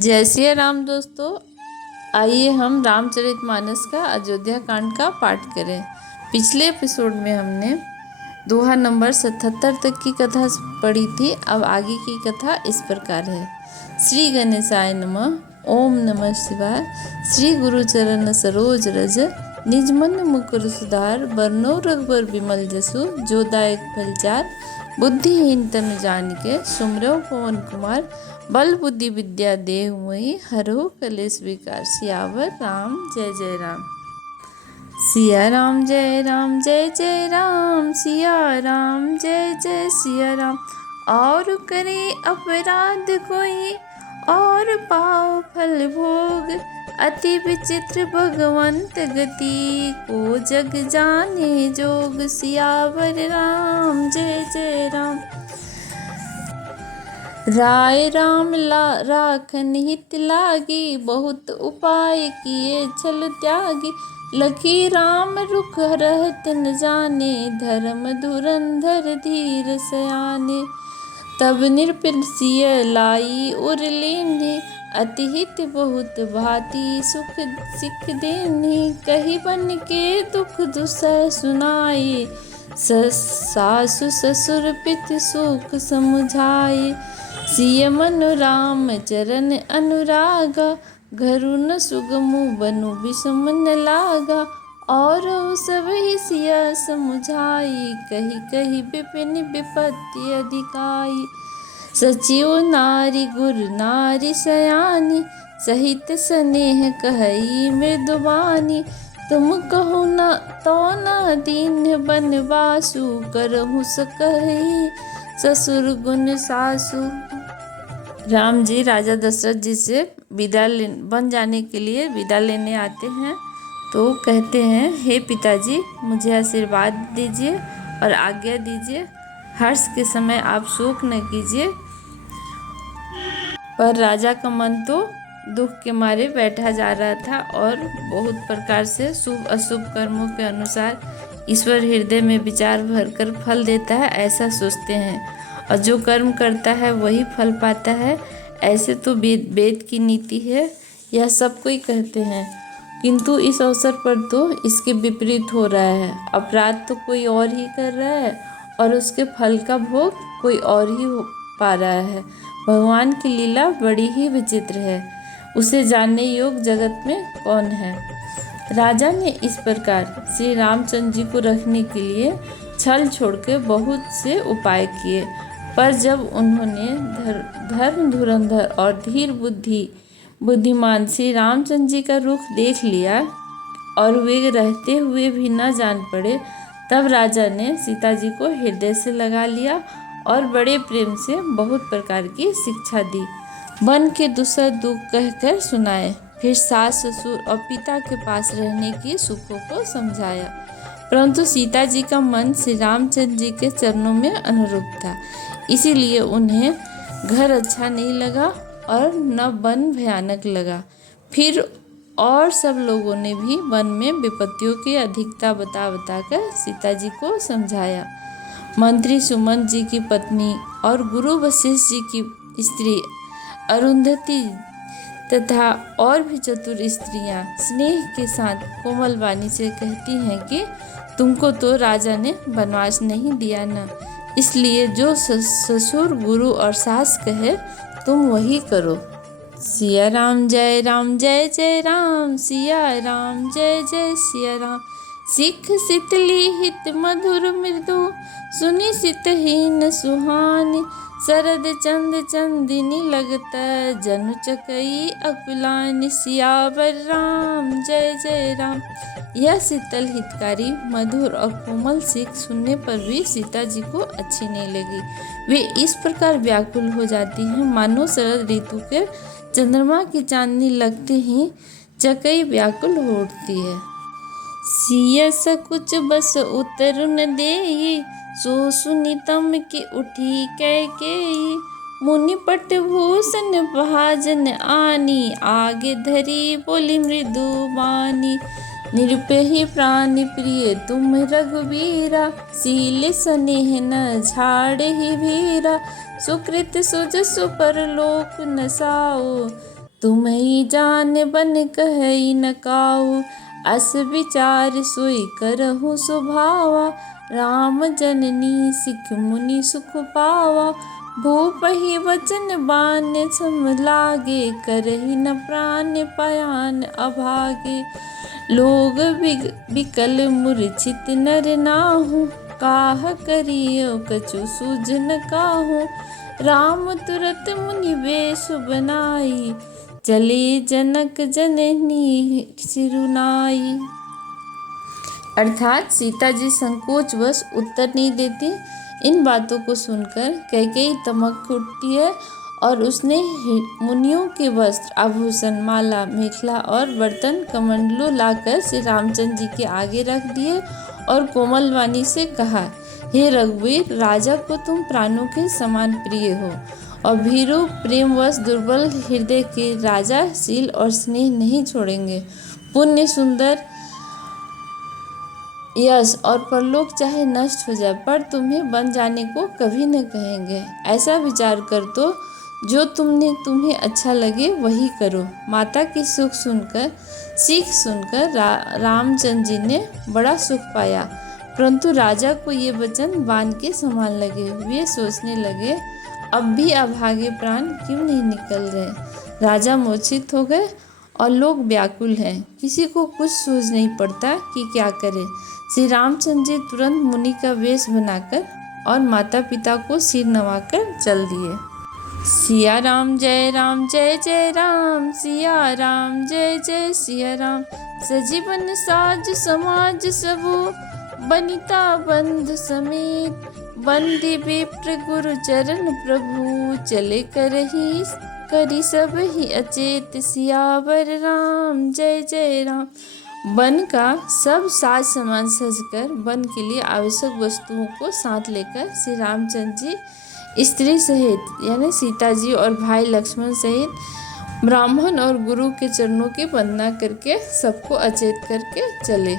जय सिया राम दोस्तों, आइए हम रामचरितमानस का अयोध्या कांड का पाठ करें। पिछले एपिसोड में हमने दोहा नंबर 77 तक की कथा पढ़ी थी। अब आगे की कथा इस प्रकार है। श्री गणेशाय नमः। ओम नमः शिवाय। श्री गुरु चरण सरोज रज, निज मन मुकुर सुधार। बरनो रघुबर विमल जसु, जो दायक फल चार। बुद्धिहीन तनु जानिके, सुमिरौ पवन कुमार। बल बुद्धि विद्या देहु मोहि, हरहु कलेश विकार। सियावर राम जय जय राम। सिया राम जय राम जय जय राम। सिया राम जय जय सिया राम। और करे अपराध कोई, और पाओ फल भोग। अति विचित्र भगवंत गति, को जग जाने जोग। सियावर राम जय जय राम। राय राम राखन हित लागी, बहुत उपाय किए छल त्यागी। लखी राम रुख रहत न जाने, धर्म धुरंधर धीर सयाने। तब नृप सिय लाई उर लेने, अति हित बहुत भांति सुख सिख देने। कही बन के दुख दुसह सुनाए, सासु ससुर पित सुख समुझाए। सिय मनु राम चरण अनुरागा, घरु न सुगमु बनु विषम न लागा। और सब ही सिया समुझाई, कही कही विपिन विपत्ति अधिकाई। सचिव नारी गुरु नारी सयानी, सहित स्नेह कहई मृदुबानी। तुम कहो न तो न दीन बनवासु, करहु सकहि ससुर गुण सासु। राम जी राजा दशरथ जी से बन जाने के लिए विदा लेने आते हैं, तो कहते हैं, हे पिताजी, मुझे आशीर्वाद दीजिए और आज्ञा दीजिए। हर्ष के समय आप शोक न कीजिए। पर राजा का मन तो दुख के मारे बैठा जा रहा था और बहुत प्रकार से शुभ अशुभ कर्मों के अनुसार ईश्वर हृदय में विचार भरकर फल देता है, ऐसा सोचते हैं। और जो कर्म करता है वही फल पाता है, ऐसे तो वेद की नीति है, यह सब कोई कहते हैं। किंतु इस अवसर पर तो इसके विपरीत हो रहा है। अपराध तो कोई और ही कर रहा है और उसके फल का भोग कोई और ही पा रहा है। भगवान की लीला बड़ी ही विचित्र है, उसे जानने योग्य जगत में कौन है। राजा ने इस प्रकार श्री रामचंद्र जी को रखने के लिए छल छोड़ के बहुत से उपाय किए, पर जब उन्होंने धर्म धुरंधर और धीर बुद्धिमान श्री रामचंद्र जी का रुख देख लिया और वे रहते हुए भी न जान पड़े, तब राजा ने सीता जी को हृदय से लगा लिया और बड़े प्रेम से बहुत प्रकार की शिक्षा दी। बन के दुसह दुख कहकर सुनाए, फिर सास ससुर और पिता के पास रहने की सुखों को समझाया। परंतु सीता जी का मन श्री रामचंद्र जी के चरणों में अनुरूप था, इसीलिए उन्हें घर अच्छा नहीं लगा और न वन भयानक लगा। फिर और सब लोगों ने भी वन में विपत्तियों की अधिकता बताकर सीता जी को समझाया। मंत्री सुमंत जी की पत्नी और गुरु वशिष्ठ जी की स्त्री अरुंधति तथा और भी चतुर स्त्रियां स्नेह के साथ कोमल वाणी से कहती हैं कि तुमको तो राजा ने वनवास नहीं दिया ना, इसलिए जो ससुर गुरु और सास कहे तुम वही करो। सिया राम जय जय राम। सिया राम जय जय सिया राम। सिख सितली हित मधुर मृदु, सुनि सितहीन सुहानी। शरद चंद चंदिनी लगत, जनु चकई अकुलानी। सियावर राम जय जय राम। यह शीतल हितकारी मधुर और कोमल सीख सुनने पर भी सीता जी को अच्छी नहीं लगी। वे इस प्रकार व्याकुल हो जाती हैं मानो शरद ऋतु के चंद्रमा की चांदनी लगते ही चकई व्याकुल हो उठती है। सिय सकुच बस उतर न देई, सो सुनि तम की उठी कैकेयी। मुनि पट भूषण भाजन आनी, आगे धरी बोली मृदु बानी। निरुपहि प्राण प्रिय तुम रघुवीरा, सील स्नेह न झाड़हि भीरा। सुकृत सुजसु परलोक न साओ, तुम ही जान बन कहई न काऊ, अस विचार सोई करहु सुभावा। राम जननी सिख मुनि सुख पावा, भूपहि वचन बान सम लागे। करहि न प्राण पयान अभागे, लोग बिकल मूर्छित नर नाहु। काह करियो कछु सूझ न काहू, राम तुरत मुनि वेश बनाई। चले जनक जननी सिरुनाई। अर्थात सीता जी संकोचवश उत्तर नहीं देती। इन बातों को सुनकर कैकेयी तमक उठती है और उसने मुनियों के वस्त्र, आभूषण, माला, मेखला और बर्तन कमंडलू लाकर श्री रामचंद्र जी के आगे रख दिए और कोमल वाणी से कहा, हे रघुवीर, राजा को तुम प्राणों के समान प्रिय हो और भीरु प्रेमवश दुर्बल हृदय के राजा शील और स्नेह नहीं छोड़ेंगे। पुण्य, सुंदर यश और परलोक चाहे नष्ट हो जाए पर तुम्हें बन जाने को कभी न कहेंगे। ऐसा विचार कर तो जो तुम्हें अच्छा लगे वही करो। माता की सीख सुनकर रामचंद्र जी ने बड़ा सुख पाया, परंतु राजा को ये वचन बाण के समान लगे। वे सोचने लगे, अब भी अभागे प्राण क्यों नहीं निकल रहे। राजा मूर्छित हो गए और लोग व्याकुल हैं। किसी को कुछ सूझ नहीं पड़ता कि क्या करे। श्री रामचंद्र जी तुरंत मुनि का वेश बनाकर और माता पिता को सिर नवाकर चल दिए। सिया राम जय जय राम, सिया राम जय जय सिया राम। सजीवन साज समाज सबू, बनिता बंधु समेत। बंदी विप्र गुरु चरण प्रभु, चले करी सब ही अचेत। सियावर राम जय जय राम। वन का सब साज सामान सजकर वन के लिए आवश्यक वस्तुओं को साथ लेकर श्री रामचंद्र जी स्त्री सहित यानी सीता जी और भाई लक्ष्मण सहित ब्राह्मण और गुरु के चरणों की वंदना करके सबको अचेत करके चले।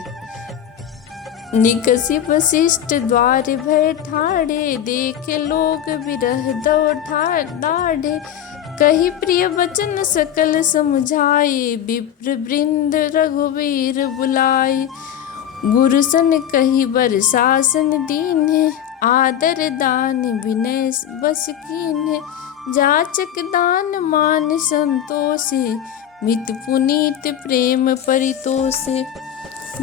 निकसी वशिष्ठ द्वार भय ठाड़े, देखे लोग विरह दो ठाड़े। कही प्रिय वचन सकल समझाए, विप्र वृंद रघुवीर बुलाए। गुरु सन कही बर शासन दीन्हे, आदर दान विनय बस कीन्हे। जाचक दान मान संतोषे, मित पुनीत प्रेम परितोषे।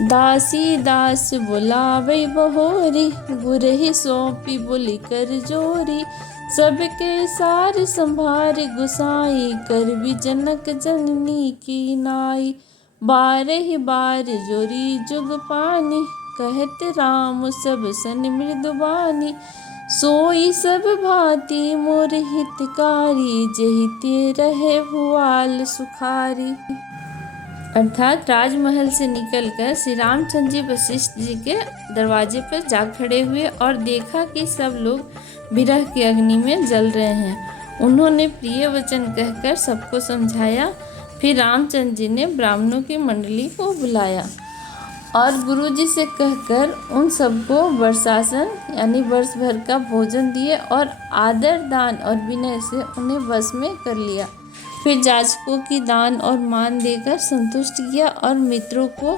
दासी दास बुलावे बहोरी, गुरहि सौंपी बोली कर जोरी। सबके सार संभार गुसाई, कर भी जनक जननी की नाई। बारह बार जोरी जुग पानी, कहत राम सब सन मृदुबानी। सोई सब भांति मोर हितकारी, जहि ते रहे भुआल सुखारी। अर्थात राजमहल से निकलकर श्री रामचंद्र जी वशिष्ठ जी के दरवाजे पर जा खड़े हुए और देखा कि सब लोग विरह की अग्नि में जल रहे हैं। उन्होंने प्रिय वचन कहकर सबको समझाया। फिर रामचंद्र जी ने ब्राह्मणों की मंडली को बुलाया और गुरु जी से कहकर उन सबको वर्षासन यानी वर्ष भर का भोजन दिए और आदर दान और विनय से उन्हें वश में कर लिया। फिर जाचकों की दान और मान देकर संतुष्ट किया और मित्रों को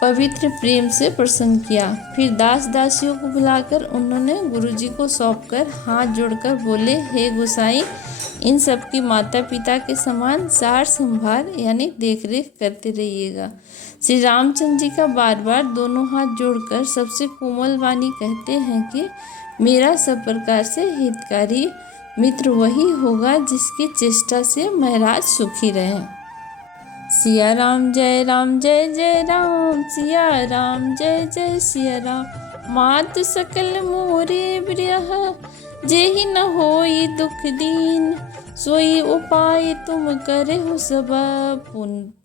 पवित्र प्रेम से प्रसन्न किया। फिर दास दासियों को बुलाकर उन्होंने गुरुजी को सौंपकर हाथ जोड़कर बोले, हे गोसाई, इन सब की माता पिता के समान सार संभार यानी देखरेख करते रहिएगा। श्री रामचंद्र जी का बार बार दोनों हाथ जोड़कर सबसे कोमल वाणी कहते हैं कि मेरा सब प्रकार से हितकारी मित्र वही होगा जिसकी चेष्टा से महाराज सुखी रहे। सिया राम जय जय राम, सिया राम जय जय सिया राम। मात सकल मोरे विरह, जेहि न होई दुख दीन। सोई उपाय तुम करे हो सब,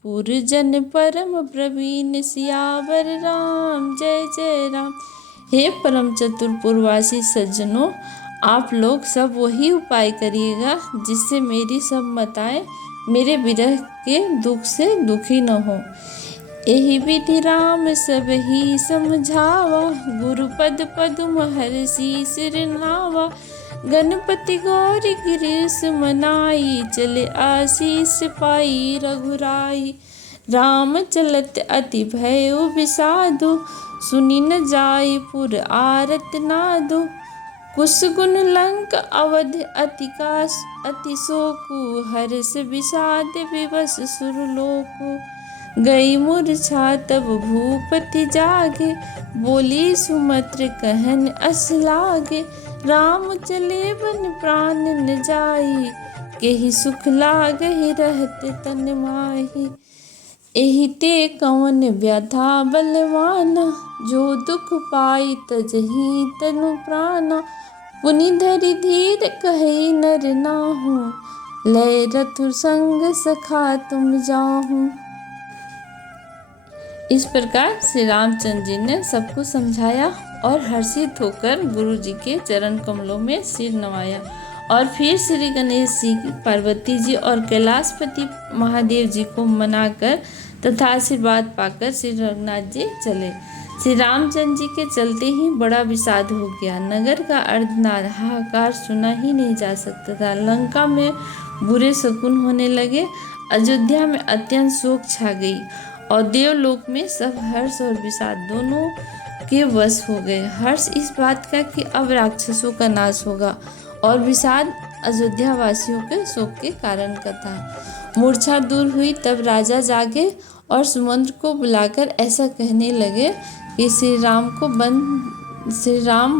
पुरजन परम प्रवीण। सियावर राम जय राम। हे परम चतुर पूर्वासी सज्जनों, आप लोग सब वही उपाय करिएगा जिससे मेरी सब माताएं मेरे विरह के दुख से दुखी न हो। यही विधि राम सब ही समझावा, गुरुपद पदुम हरषि सिर नावा। गणपति गौरी गिरीश मनाई, चले आशीष पाई रघुराई। राम चलत अति भयो विषादु, सुनी न जाई पुर आरत नादु। कुशगुन लंक अवध अति काश, अति शोकु हर्ष विषाद विवश सुरलोकु। गई मूर्छा तब भूपति जागे, बोली सुमत्र कहन अस लागे। राम चले बन प्राण न जाई, केहि सुख लागहि रहत तन माही। एहि ते कवन व्यथा बलवाना, जो दुख पाई तजहि तनु प्राणा। पुनि धरि धीर कहे नर नाहु, लय रथु संग सखा तुम जाहु। इस प्रकार श्री रामचंद्र जी ने सबको समझाया और हर्षित होकर गुरु जी के चरण कमलों में सिर नवाया। और फिर श्री गणेश जी, पार्वती जी और कैलाशपति महादेव जी को मनाकर तथा आशीर्वाद पाकर श्री रघुनाथ जी चले। श्री रामचंद्र जी के चलते ही बड़ा विषाद हो गया। नगर का अर्धनाद हाहाकार सुना ही नहीं जा सकता था। लंका में बुरे शकुन होने लगे, अयोध्या में अत्यंत शोक छा गई और देवलोक में सब हर्ष और विषाद दोनों के वश हो गए। हर्ष इस बात का कि अब राक्षसों का नाश होगा और विषाद अयोध्या वासियों के शोक के कारण का था। मूर्छा दूर हुई तब राजा जागे और सुमंत्र को बुलाकर ऐसा कहने लगे कि श्री राम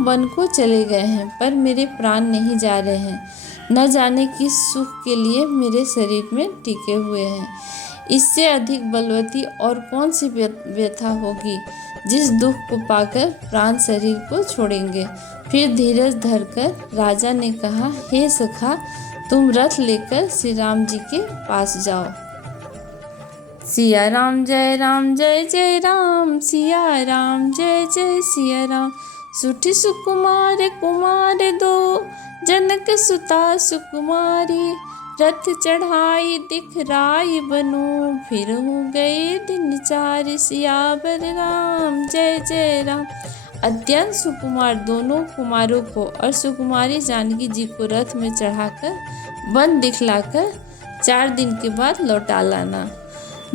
वन को चले गए हैं, पर मेरे प्राण नहीं जा रहे हैं। न जाने किस सुख के लिए मेरे शरीर में टिके हुए हैं। इससे अधिक बलवती और कौन सी व्यथा होगी, जिस दुख को पाकर प्राण शरीर को छोड़ेंगे। फिर धीरज धरकर राजा ने कहा, हे सखा, तुम रथ लेकर श्री राम जी के पास जाओ। सिया राम जय जय राम, सिया राम जय जय सिया राम। सुठी सुकुमार कुमार दो, जनक सुता सुकुमारी। रथ चढ़ाई दिखराई बनो, फिर हो गए दिन चार। सियावर राम जय राम। अत्यंत सुकुमार दोनों कुमारों को और सुकुमारी जानकी जी को रथ में चढ़ाकर वन दिखलाकर 4 दिन के बाद लौटा लाना।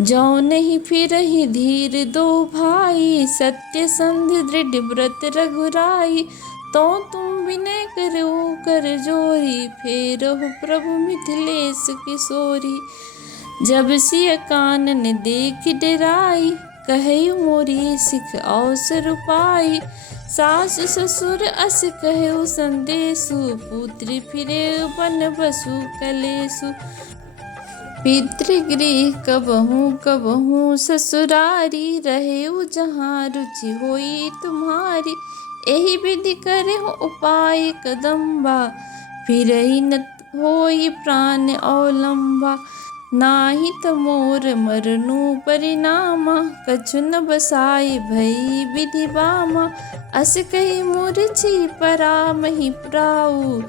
जौ नहीं फिर ही धीर दो भाई, सत्य संधि दृढ़ व्रत रघुराई। तो तुम विनय करो कर जोरी, फेर हो प्रभु मिथिलेश किशोरी। जब सिय कानन देख डराई, कहे मोरी सिख अवसर पाई। सास ससुर अस कहु संदेशु, पुत्री फिरे बन बसु कलेसु। पितृगृह कबहूँ ससुरारी, रहे जहाँ रुचि होई तुम्हारी। एहि विधि करे हो उपाय कदम्बा, फिर न होई प्राण अवलंबा। नाही त मोर मरनु परिणामा, कछु न बसाई भई विधि बामा। अस कही मूर्छी परामहि प्राऊ,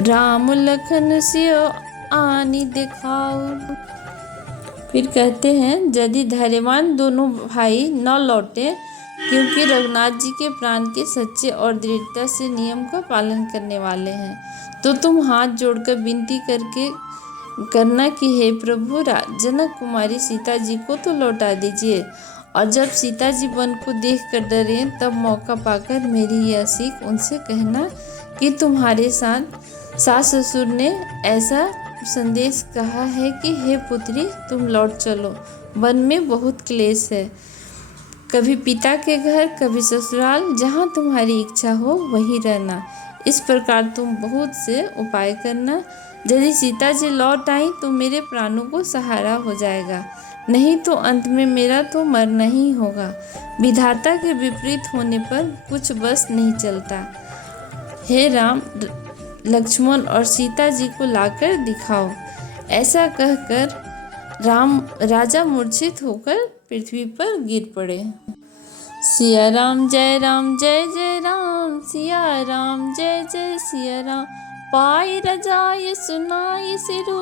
राम लखन सियो आनी दिखाओ। फिर कहते हैं, यदि धैर्यवान दोनों भाई न लौटे, क्योंकि रघुनाथ जी के प्राण के सच्चे और दृढ़ता से नियम का पालन करने वाले हैं, तो तुम हाथ जोड़कर विनती करना कि हे प्रभु, जनक कुमारी सीता जी को तो लौटा दीजिए। और जब सीता जी वन को देख कर डरे, तब मौका पाकर मेरी यह सीख उनसे कहना कि तुम्हारे सास ससुर ने ऐसा संदेश कहा है कि हे पुत्री, तुम लौट चलो, वन में बहुत क्लेश है। कभी पिता के घर, कभी ससुराल, जहाँ तुम्हारी इच्छा हो वहीं रहना। इस प्रकार तुम बहुत से उपाय करना। यदि सीता जी लौट आई तो मेरे प्राणों को सहारा हो जाएगा, नहीं तो अंत में मेरा तो मरना ही होगा। विधाता के विपरीत होने पर कुछ बस नहीं चलता। हे राम, लक्ष्मण और सीता जी को लाकर दिखाओ। ऐसा कहकर राजा मूर्छित होकर पृथ्वी पर गिर पड़े। सिया राम जय राम, सिया राम जय जय सिया राम। पाई रजाय सुनाई सिरु,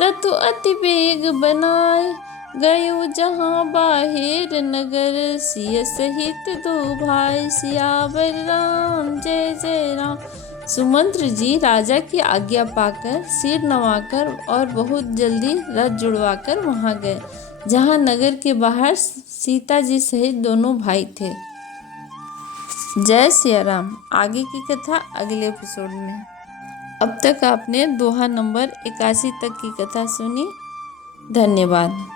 रतु अति बेग बनाए। गयो जहाँ बाहेर नगर, सिय सहित दो भाई। सियावर राम जय राम। सुमंत्र जी राजा की आज्ञा पाकर सिर नवाकर और बहुत जल्दी रथ जुड़वाकर वहां गए, जहां नगर के बाहर सीता जी सहित दोनों भाई थे। जय सिया राम। आगे की कथा अगले एपिसोड में। अब तक आपने दोहा नंबर 81 तक की कथा सुनी। धन्यवाद।